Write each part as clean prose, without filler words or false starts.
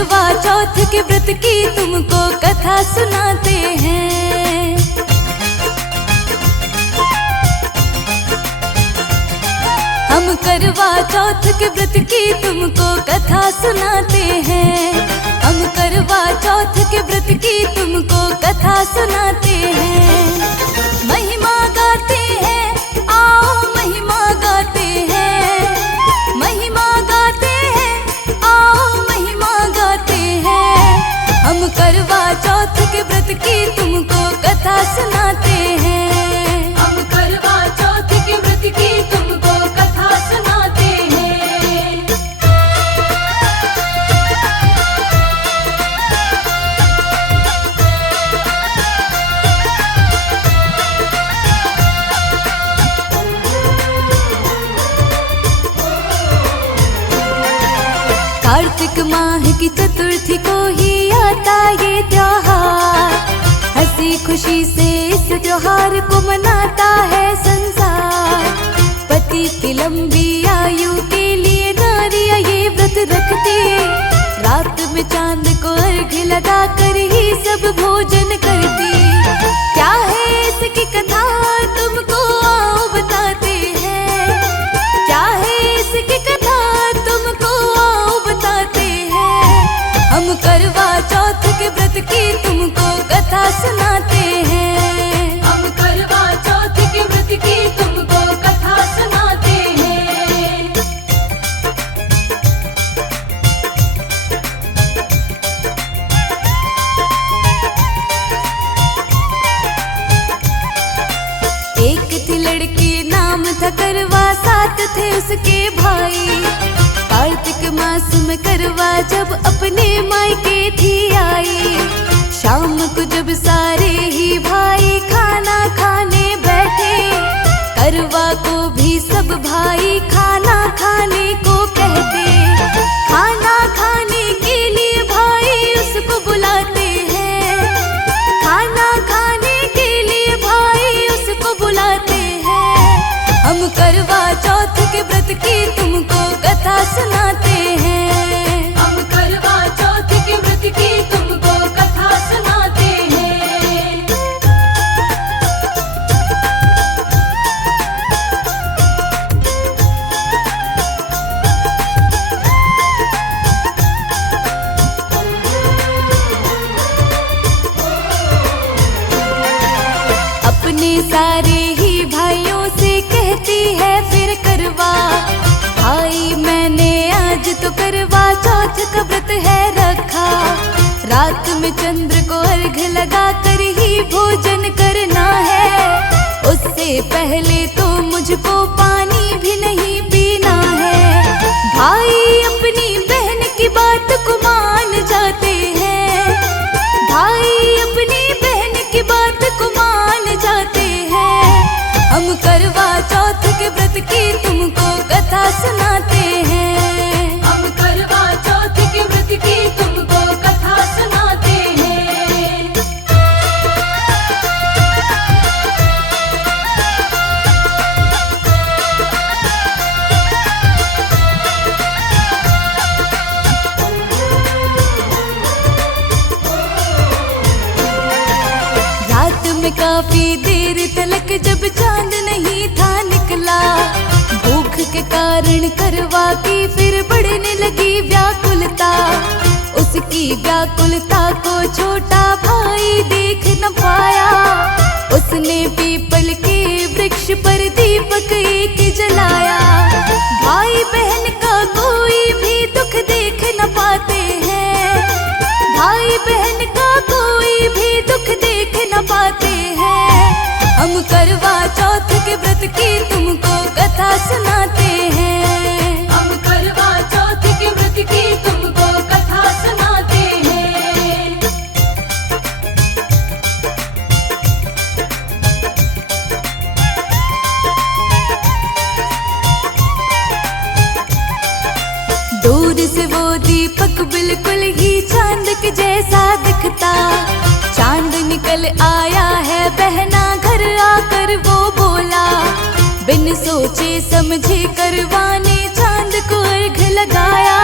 करवा चौथ के व्रत की तुमको कथा सुनाते हैं। हम करवा चौथ के व्रत की तुमको कथा सुनाते हैं। हम करवा चौथ के व्रत की तुमको कथा सुनाते हैं। महिमा गाते हैं, आओ महिमा गाते हैं। महिमा गाते हैं, आओ महिमा गाते हैं। हम करवा चौथ के व्रत की तुमको कथा सुनाते हैं। हम करवा चौथ के व्रत की तुमको कथा सुनाते हैं। कार्तिक माह की चतुर्थी को ही आता ये त्योहार। हंसी खुशी से इस त्योहार को मनाता है संसार। पति की लंबी आयु के लिए नारियां ये व्रत रखती। रात में चांद को अर्घ्य लगा कर ही सब भोजन करती। क्या है इसकी कथा तुमको आओ बताते हैं। क्या है इसकी कथा तुमको आओ बताते हैं। हम करवा चौथ के व्रत की तुमको कथा सुनाते हैं। हम करवा चौथ के व्रत की तुमको कथा सुनाते हैं। एक थी लड़की नाम था करवा, साथ थे उसके भाई। कार्तिक मास में करवा जब अपने मायके थी आई। शाम को जब सारे ही भाई खाना खाने बैठे, करवा को भी सब भाई खाना खाने को कहते। खाना खाने के लिए भाई उसको बुलाते हैं। खाना खाने के लिए भाई उसको बुलाते हैं। हम करवा चौथ के व्रत की तुमको कथा सुनाते हैं। हम करवा चौथ के व्रत की तुमको कथा सुनाते हैं। अपने सारे ही भाइयों से कहती है फिर करवा, भाई मैंने आज तो करवा चौथ का व्रत है रखा। रात में चंद्र को अर्घ्य लगा कर ही भोजन करना है। उससे पहले तो मुझको पानी भी नहीं पीना है। भाई अपनी बहन की बात को मान जाते हैं। भाई अपनी बहन की बात को मान जाते हैं। हम करवा चौथ के व्रत की तुमको कथा सुनाते हैं। हम करवा चौथ के व्रत की तुमको कथा सुनाते हैं। रात में काफी देर तलक जब चांद नहीं था निकला, भूख के कारण करवा की फिर बढ़ने लगी व्याकुलता। उसकी व्याकुलता को छोटा भाई देख न पाया। उसने पीपल के वृक्ष पर दीपक एक जलाया। भाई बहन का कोई भी दुख देख न पाते हैं। भाई बहन का कोई भी दुख देख न पाते हैं। हम करवा चौथ के व्रत की तुमको कथा सुनाते हैं। हम करवा चौथ के व्रत की तुमको कथा सुनाते हैं। दूर से वो दीपक बिल्कुल ही चांद के जैसा दिखता। चांद निकल आया है बहना घर आकर वो बोला। बिन सोचे समझे करवा ने चांद को अर्घ लगाया।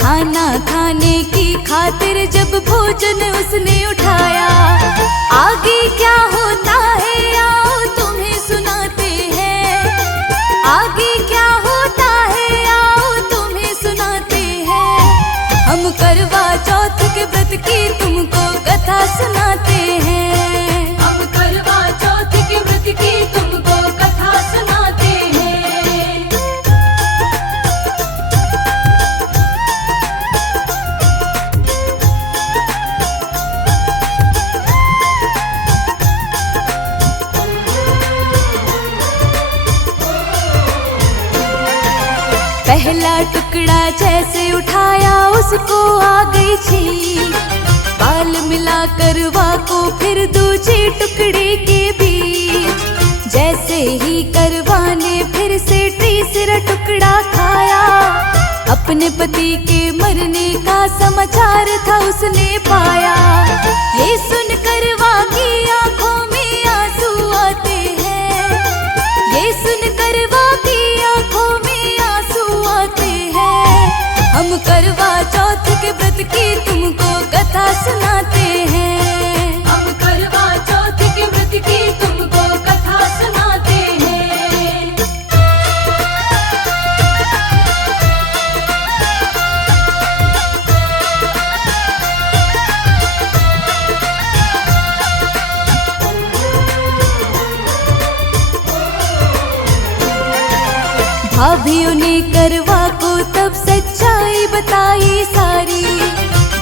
खाना खाने की खातिर जब भोजन उसने उठाया, आगे क्या होता है आओ तुम्हें सुनाते हैं, आगे क्या होता है आओ तुम्हें सुनाते हैं। हम करवा चौथ के व्रत की तुमको कथा सुनाते हैं, हम करवा चौथ के व्रत की तुमको कथा सुनाते हैं। पहला टुकड़ा जैसे उठाया उसको आ गई छींक, बाल मिला करवा को फिर दूसरे टुकड़े के बीच। जैसे ही करवा ने फिर से तीसरा टुकड़ा खाया, अपने पति के मरने का समाचार था उसने पाया। ये सुन करवा की आंखों में आंसू आते हैं, ये सुन करवा की आंखों में आंसू आते हैं। हम करवा चौथ के व्रत की तुमको कथा सुनाते हैं, हम करवा चौथ के व्रत की तुमको कथा सुनाते हैं। भाभीयों ने करवा को तब सच्चाई बताई सारी,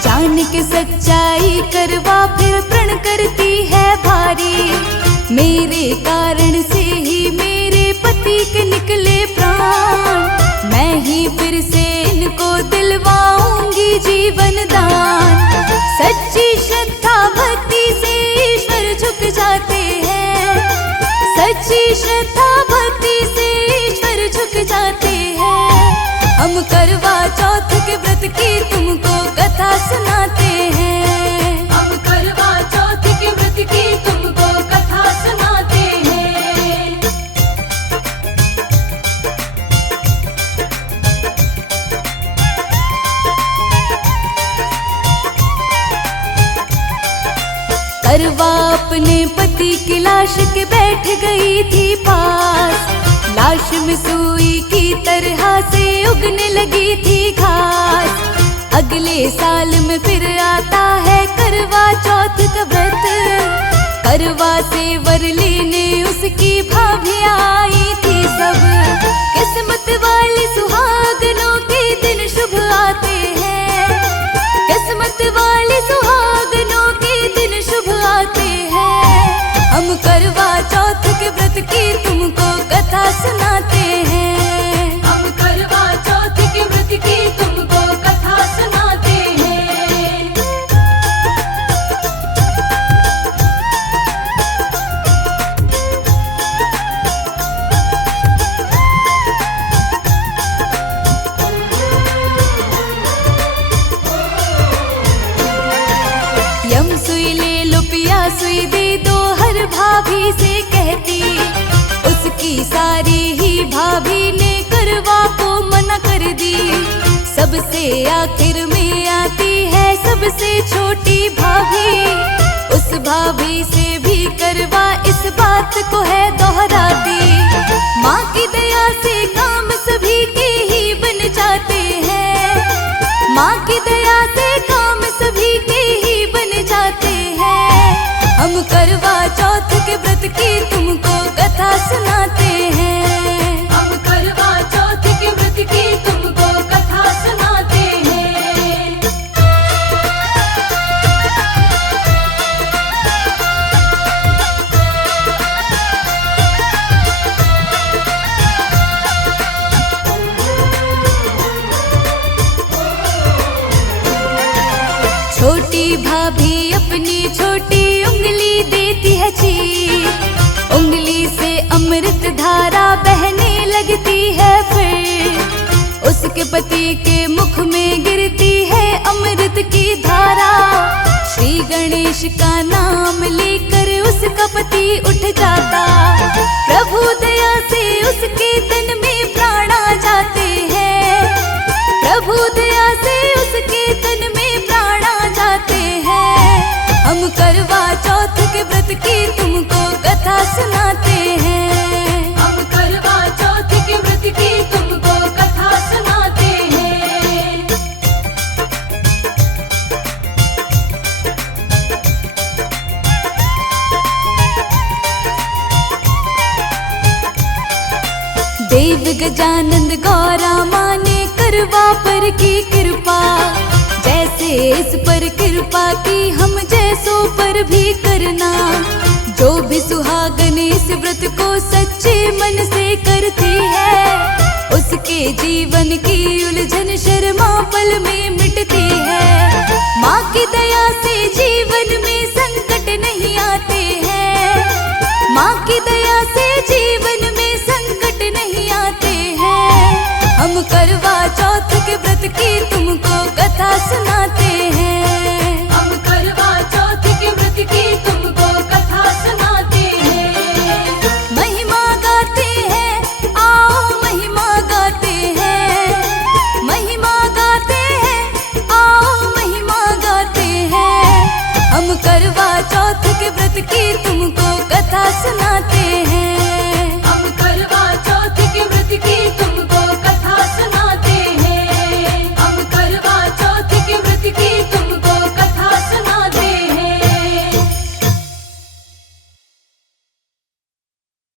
जान के सच्चाई करवा फिर प्रण करती है भारी। मेरे कारण से ही मेरे पति के निकले प्राण, मैं ही फिर से इनको दिलवाऊंगी जीवन दान। सच्ची श्रद्धा भक्ति से ईश्वर झुक जाते हैं, सच्ची श्रद्धा भक्ति से ईश्वर झुक जाते हैं। हम करवा चौथ के व्रत की तुमको कथा सुनाते हैं, हम करवा चौथ के व्रत की तुमको कथा सुनाते हैं। करवा अपने पति की लाश के बैठ गई थी पास, लाश में सुई की तरह से उगने लगी थी घास। अगले साल में फिर आता है करवा चौथ का व्रत, करवा से वर लेने उसकी भाभी आई थी सब। किस्मत वाली सुहागनों के दिन शुभ आते हैं, किस्मत वाली सुहागनों के दिन शुभ आते हैं। हम करवा चौथ के व्रत की तुमको कथा सुनाते हैं, हम करवा चौथ के व्रत की तुमको कथा सुनाते हैं। यम सुई ले लो पिया सुई दे दो हर भाभी से कहती, उसकी सारी ही भाभी ने करवा को मना कर दी। सबसे आखिर में आती है सबसे छोटी भाभी, उस भाभी से भी करवा इस बात को है दोहराती। माँ की दया से काम सभी के ही बन जाते हैं, माँ की दया से काम सभी के ही बन जाते हैं। हम करवा चौथ के व्रत की तुमको कथा सुनाते हैं, हम करवा चौथ के व्रत की तुमको कथा सुनाते हैं। छोटी भाभी अपनी छोटी उंगली देती है चीख, उंगली से अमृत धारा बहने लगती है फिर उसके पति के मुख में गिरती है अमृत की धारा। श्री गणेश का नाम लेकर उसका पति उठ जाता, प्रभु दया से उसके तन में प्राण आ जाते हैं, प्रभु दया से उसके तन में प्राण मन गौरा माँ ने करवा पर की कृपा, जैसे इस पर कृपा की हम जैसों पर भी करना। जो भी सुहागन इस व्रत को सच्चे मन से करती है, उसके जीवन की उलझन शर्मा पल में मिटती है। माँ की दया से जीवन में संकट नहीं आते हैं, माँ की दया से जीवन में संकट नहीं आते हैं। हम करवा चौथ के व्रत की